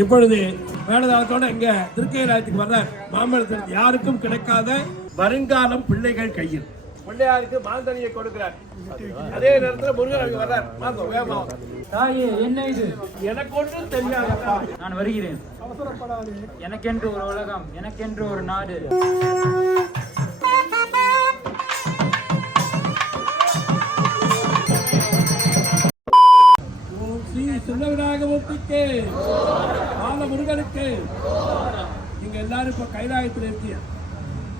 இப்பொழுது மேலதாளத்தோட இங்க திருக்கைலாயத்துக்கு வர்ற மாமல்லத்திற்கு யாருக்கும் கிடைக்காத வருங்காலம் பிள்ளைகள் கையில் பிள்ளையாருக்கு மாந்தனியை கொடுக்கிறார். அதே நேரத்தில் முருகன் வர்றார். தாயே, என்ன இது? எனக்கு ஒன்றும் தெரியாதப்பா. நான் வருகிறேன். எனக்கென்று ஒரு உலகம், எனக்கென்று ஒரு நாடு. ஸ்ரீ சின்னவிநாயகமூர்த்திக்கு, முருகனுக்கு. நீங்க எல்லாரும் இப்ப கைலாயத்தில் இருக்கீங்க.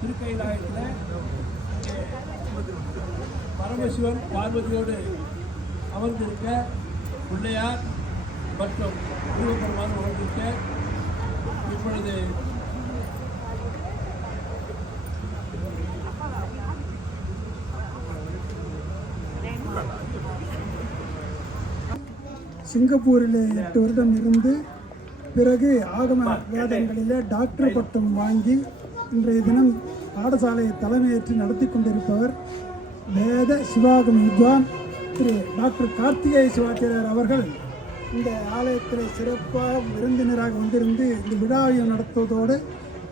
திருக்கைலாயத்தில் பரமசிவன் பார்வதியோடு அமர்ந்திருக்க, பிள்ளையார் மற்றும் முருகப்பெருமான் அமர்ந்திருக்க, இப்பொழுது சிங்கப்பூரில் 8 வருடம் இருந்து பிறகு ஆகம வேதங்களிலே டாக்டர் பட்டம் வாங்கி இன்றைய தினம் பாடசாலையை தலைமையேற்று நடத்தி கொண்டிருப்பவர் வேத சிவாகம வித்வான் திரு டாக்டர் கார்த்திகேய சிவாச்சாரியார் அவர்கள் இந்த ஆலயத்தில் சிறப்பாக விருந்தினராக வந்திருந்து இந்த விழாவையும் நடத்துவதோடு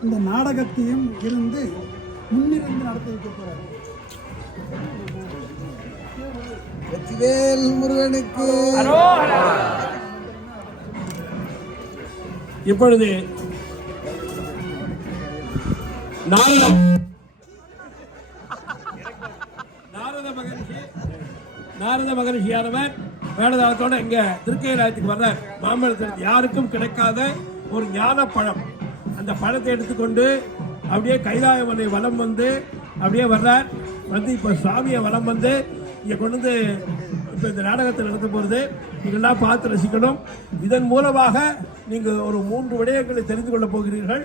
இந்த நாடகத்தையும் இருந்து முன்னிருந்து நடத்தி வைக்க போகிறார். வெற்றிவேல் முருகனுக்கு. இப்பொழுது நாரத மகரிஷியானவர் மேலதாளத்தோட இங்க திருக்கைலாயத்துக்கு வர்றார். மாமல்லத்திற்கு யாருக்கும் கிடைக்காத ஒரு ஞான பழம். அந்த பழத்தை எடுத்துக்கொண்டு அப்படியே கைலாயமலை வலம் வந்து அப்படியே வர்றார். வந்து இப்ப சுவாமியை வலம் வந்து இங்க கொண்டு வந்து இப்ப இந்த நாடகத்தில் நடத்த போறது நீங்கள்லாம் பார்த்து ரசிக்கணும். இதன் மூலமாக நீங்க ஒரு 3 விடயங்களை தெரிந்து கொள்ள போகிறீர்கள்.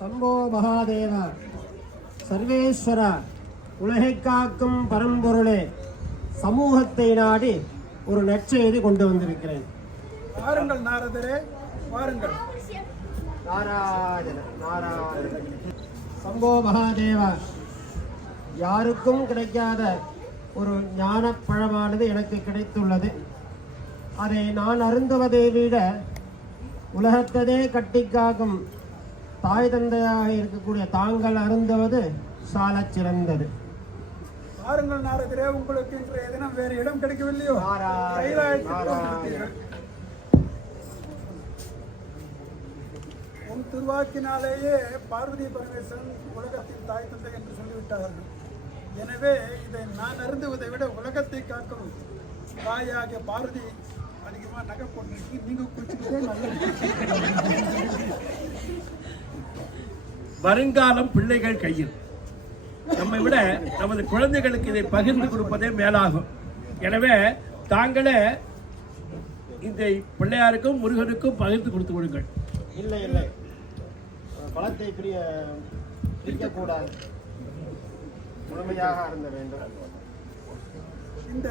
சம்போ மகாதேவ சர்வேஸ்வரா, உலகை காக்கும் பரம்பொருளே, சமூகத்தை நாடி ஒரு நற்செய்தி கொண்டு வந்திருக்கிறேன். வாருங்கள் நாரதரே, வாருங்கள். நாராயண நாராயண. சம்போ மகாதேவா, யாருக்கும் கிடைக்காத ஒரு ஞான பழமானது எனக்கு கிடைத்துள்ளது. அதை நான் அருந்துவதை விட உலகத்ததே கட்டிக்காக்கும் தாய் தந்தையாக இருக்கக்கூடிய தாங்கள் அருந்துவது சாலச் சிறந்தது. வாருங்கள் நாரதரே, உங்களுக்கு இன்றைய தினம் வேறு இடம் கிடைக்கவில்லையோ? உன் திருவாக்கினாலேயே பார்வதி பரமேஸ்வரன் உலகத்தின் தாய் தந்தை என்று சொல்லிவிட்டார்கள். எனவே இதை நான் அருந்துவதை விட உலகத்தை காக்கும் தாயாக பார்வதி அதிகமாக நகை போட்டிருக்கு. நீங்க குடிச்சுக்கிட்டே நல்லது. வருங்காலம் பிள்ளைகள் கையில். நம்மை விட நமது குழந்தைகளுக்கு இதை பகிர்ந்து கொடுப்பதே மேலாகும். எனவே தாங்களே இந்த பிள்ளையாருக்கும் முருகனுக்கும் பகிர்ந்து கொடுத்து கொடுங்கள். இல்லை இல்லை, பழத்தை பிரிக்கக்கூடாது, முழுமையாக அருந்த வேண்டும். இந்த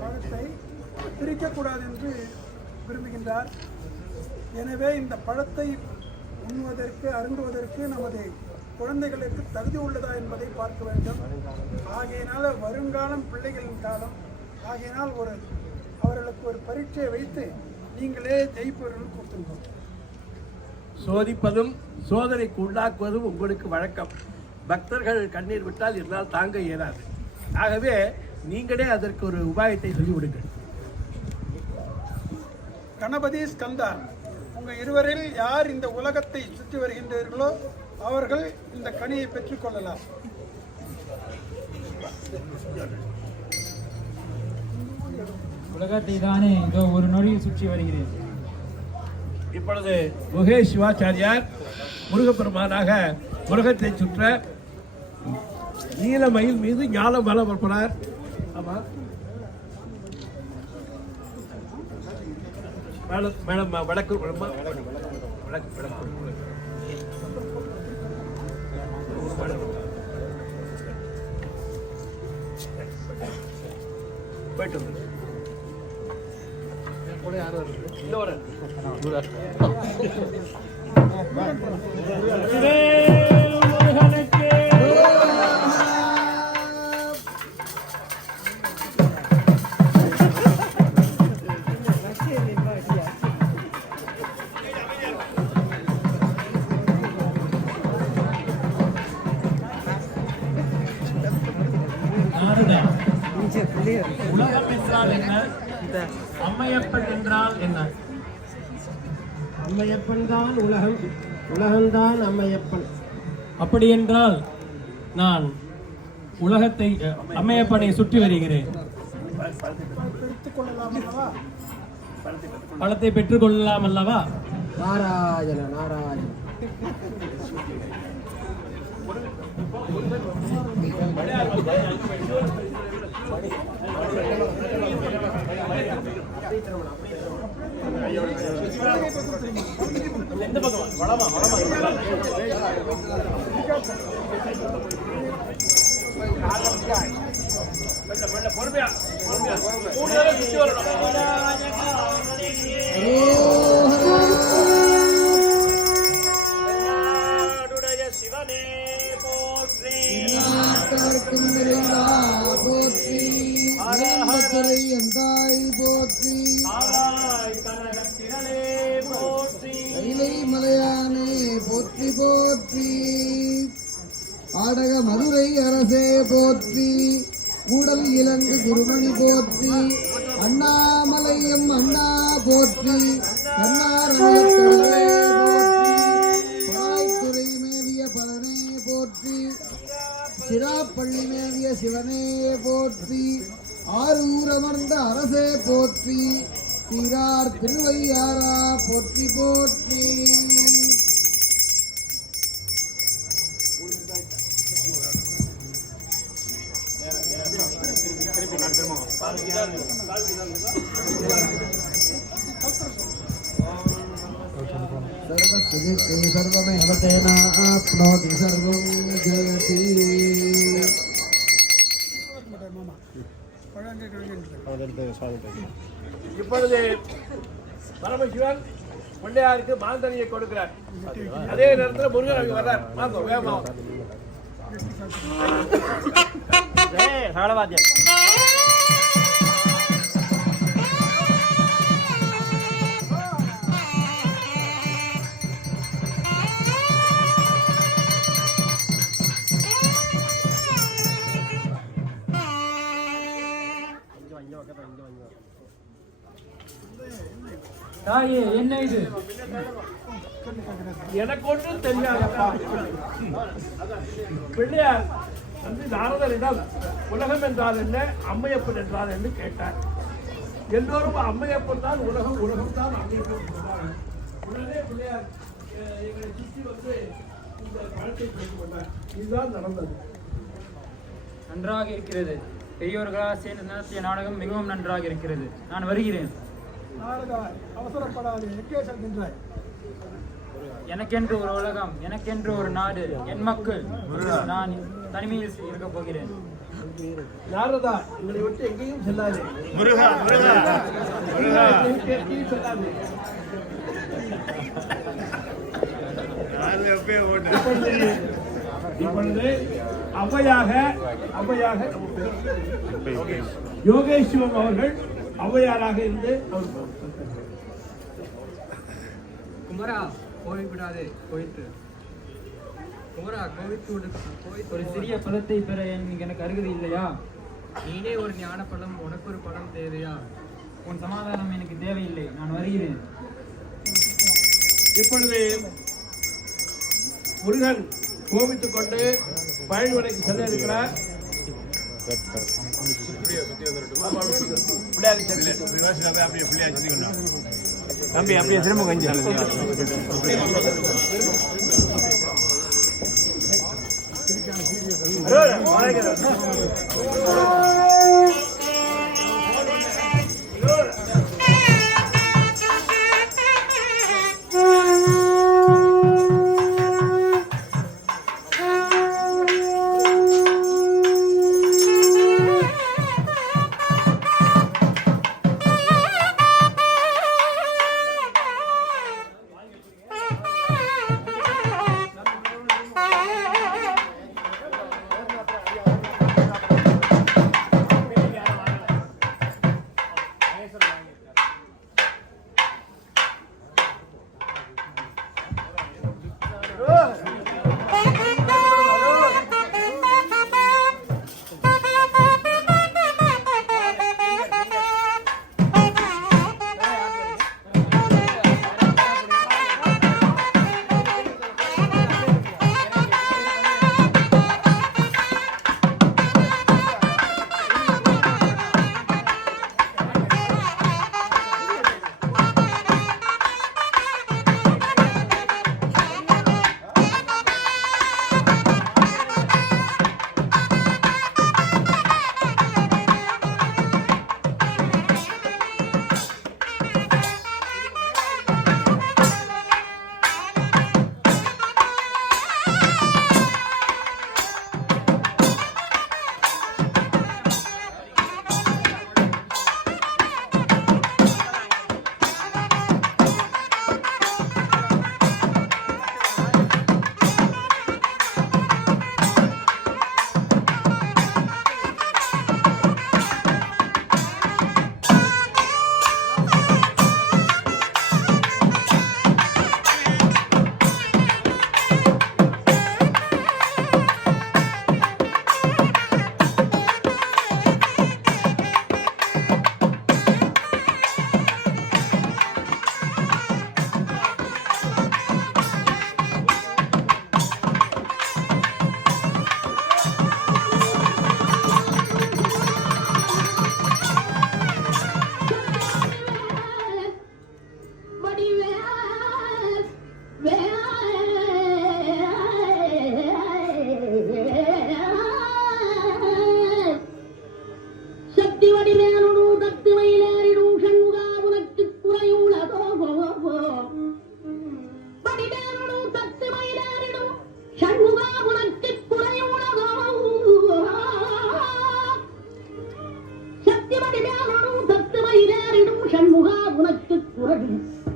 பழத்தை பிரிக்கக்கூடாது என்று விரும்புகின்றார். எனவே இந்த பழத்தை உண்ணுவதற்கு அருந்துவதற்கு நமது குழந்தைகளுக்கு தகுதி உள்ளதா என்பதை பார்க்க வேண்டும். ஆகையினால வருங்காலம் பிள்ளைகளின் காலம். ஆகையினால் அவர்களுக்கு ஒரு பரீட்சையை வைத்து நீங்களே ஜெயிப்பவர்கள் கொடுத்துருக்கோம். சோதிப்பதும் சோதனைக்கு உள்ளாக்குவதும் உங்களுக்கு வழக்கம். பக்தர்கள் கண்ணீர் விட்டால் என்னால் தாங்க இயலாது. ஆகவே நீங்களே அதற்கு ஒரு உபாயத்தை சொல்லிவிடுங்கள். கணபதி ஸ்கந்தா, உங்கள் இருவரில் யார் இந்த உலகத்தை சுற்றி வருகின்றீர்களோ அவர்கள் இந்த கனியை பெற்றுக் கொள்ளலாம். உலகத்தை தானே இதோ ஒரு நொடியில் சுற்றி வருகிறேன். இப்பொழுது குகே சிவாச்சாரியார் முருகப்பெருமானாக உலகத்தை சுற்ற நீலமயில் மீது ஞானம் வளம் வரப்போறார். ஆமா மேடம், வடக்கு போயிட்டு வந்து உலகம் என்றால் என்ன? அம்மையப்பன் என்றால் என்ன? அம்மையப்பன் தான் உலகம், உலகம்தான் அம்மையப்பன். அப்படி என்றால் நான் உலகத்தை அம்மையப்பனை சுற்றி வருகிறேன். பழத்தை பெற்றுக் கொள்ளலாம் அல்லவா? நாராயண நாராயண. எந்த பக்கம்? வளமா வளமா பொறுமையா சுற்றி வரணும். சிவனே போற்றி. போற்றி போற்றி கனகத்திரளே போற்றி. கைலை மலையானே போற்றி போற்றி. ஆடக மதுரை அரசே போற்றி. கூடல் இலங்கு குருமணி போற்றி. அண்ணாமலையம் அண்ணா போற்றி. கண்ணாரமலக்கடலே போற்றி. பராய்த்துறை மேவிய பரனே போற்றி. சிராப்பள்ளி மேவிய சிவனே போற்றி. ஆரூர் அமர்ந்த அரசே போற்றி. சீரார் திருவையாரா போற்றி போற்றி. सर्वस्थिते सर्वमेव तेनाप्नोति सर्वं जगति. இப்பொழுது பரமசிவன் பிள்ளையாருக்கு மாந்தனியை கொடுக்கிறார். அதே நேரத்தில் முருகன் அங்கே வர்றார். மாந்தம் வேகமா சகலவாத்தியம். தாயே, என்ன இது? எனக்கு ஒன்றும் தெரியாதப்பா. பிள்ளையார் வந்து நாரதரிடம் உலகம் என்றால் என்ன, அம்மையப்பன் என்றால் என்று கேட்டார். எல்லோரும் அம்மையப்பன் தான் உலகம், உலகம் தான் அம்மையப்பன் சொன்னார்கள். உடனே பிள்ளையார் எங்களை சுற்றி வந்து இந்த பழத்தை பெற்றுக் கொண்டார். இதுதான் நடந்தது. நன்றாக இருக்கிறது. பெரியோர்களாக சேர்ந்து நடத்திய நாடகம் மிகவும் நன்றாக இருக்கிறது. நான் வருகிறேன். அவசரப்படாது. எங்கே செல்கின்றாய்? எனக்கென்று ஒரு உலகம், எனக்கென்று ஒரு நாடு, என் மக்கள். நான் தனிமையில் இருக்க போகிறேன். நாரதா, எங்களை விட்டு எங்கேயும் செல்லாதே. முருகா முருகா முருகா எங்கேயும் செல்லாதே. இப்பொழுது ஔவையாக யோகேஸ்வரன் அவர்கள் ஔவையாராக இருந்து குமரா போய்விடாதே, போயிட்டு குமரா கோவித்து ஒரு சிறிய பதத்தை பெற எனக்கு அருகதை இல்லையா? நீனே ஒரு ஞான பழம், உனக்கு ஒரு பழம் தேவையா? உன் சமாதானம் எனக்கு தேவையில்லை. நான் வருகிறேன். இப்பொழுது முருகன் கோபித்துக் கொண்டு பழனிமலைக்கு செல்ல இருக்கிறார். தம்பி அப்படியே திரும்ப கொஞ்சம்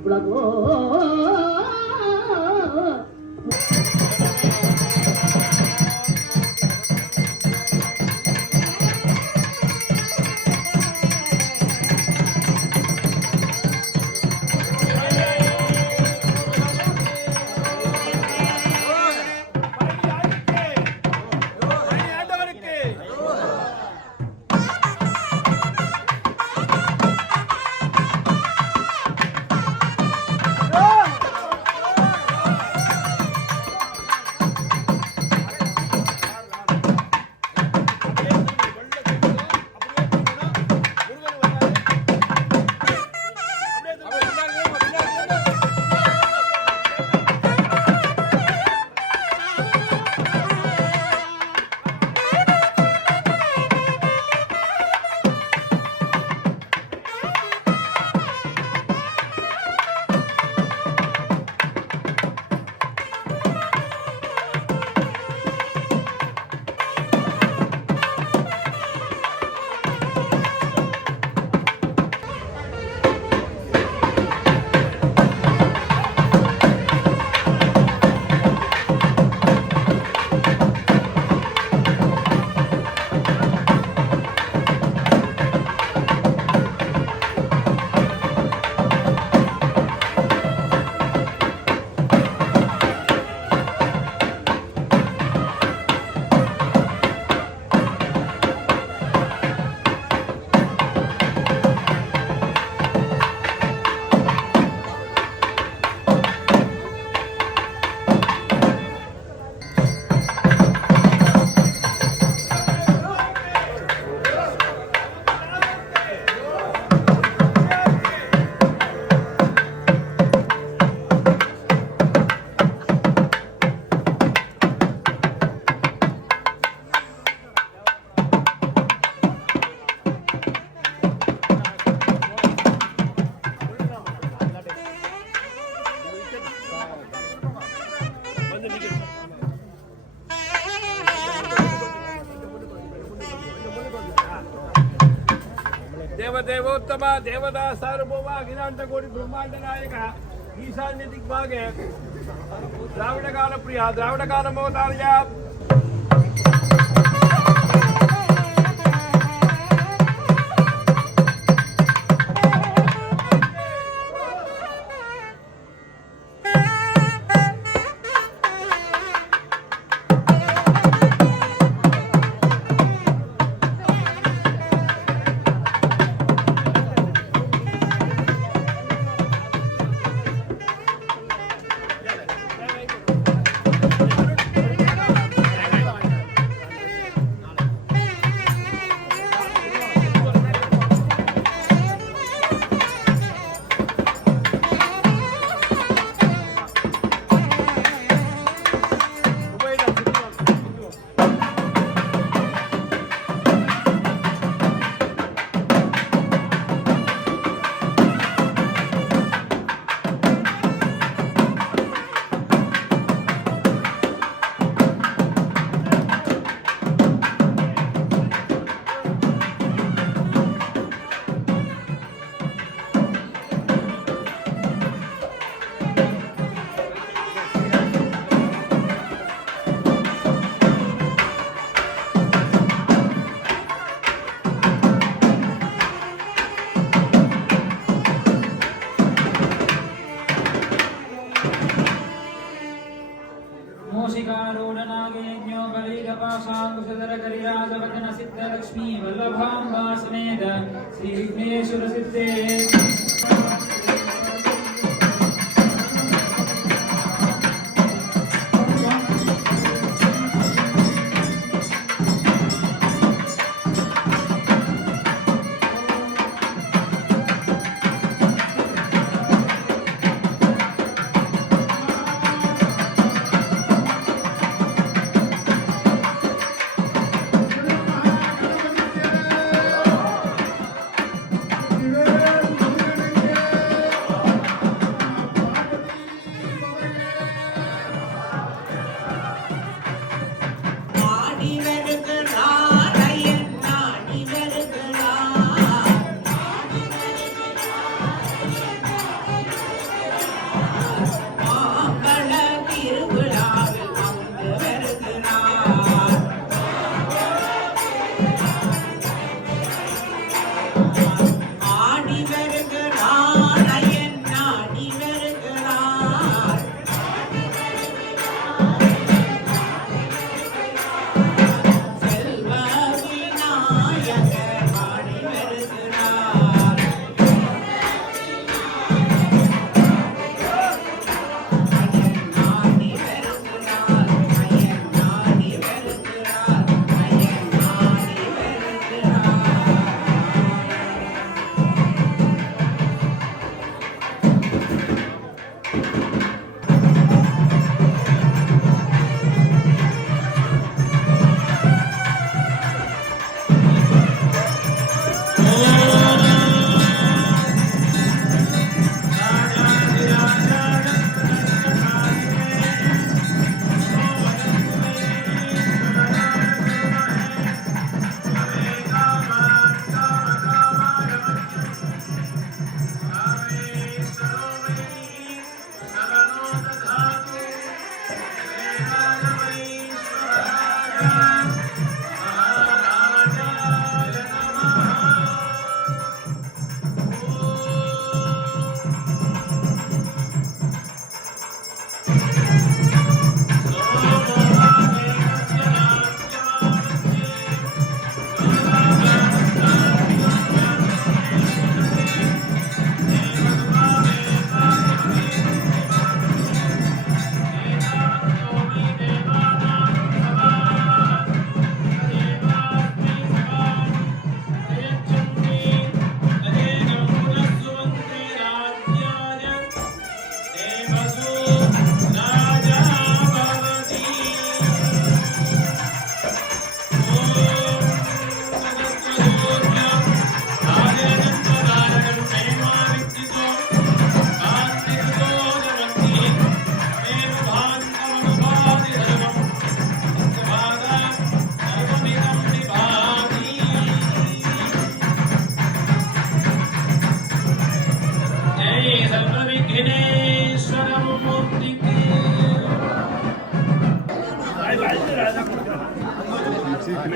உலகோ ದೇವದೇವೋತ್ತಮ ದೇವತಾ ಸಾರ್ವಭೌಮ ಅಖಿಲಾಂಡ ಕೋಟಿ ಬ್ರಹ್ಮಾಂಡ ನಾಯಕ ಈಶಾನ್ಯ ದಿಗ್ಭಾಗೆ ದ್ರಾವಿಡ ಕಾಲ ಪ್ರಿಯ ದ್ರಾವಿಡ ಕಾಲ ಮೋತಾರ್ಯ मूषिकारूढनागयज्ञो कलिकपाशाङ्कुशधरकरिराजवचन सिद्धलक्ष्मी वल्लभाम्बा समेत श्रीविघ्नेश्वर सिद्धे திவேல் முருகனே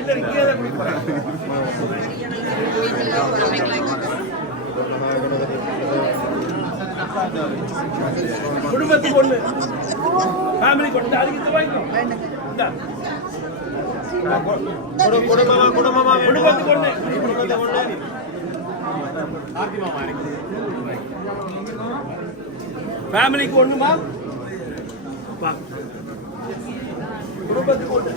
இல்ல இங்கே தான் கொடுக்குறேன். குடும்பத்துக்கு ஒண்ணு, ஃபேமிலி கொண்டு அதுக்கு வாங்கிக்கோ. இந்தா. குடும்பத்துக்கு ஒண்ணு. ஃபேமிலிக்கு ஒண்ணுமா? குடும்பத்துக்கு ஒண்ணு.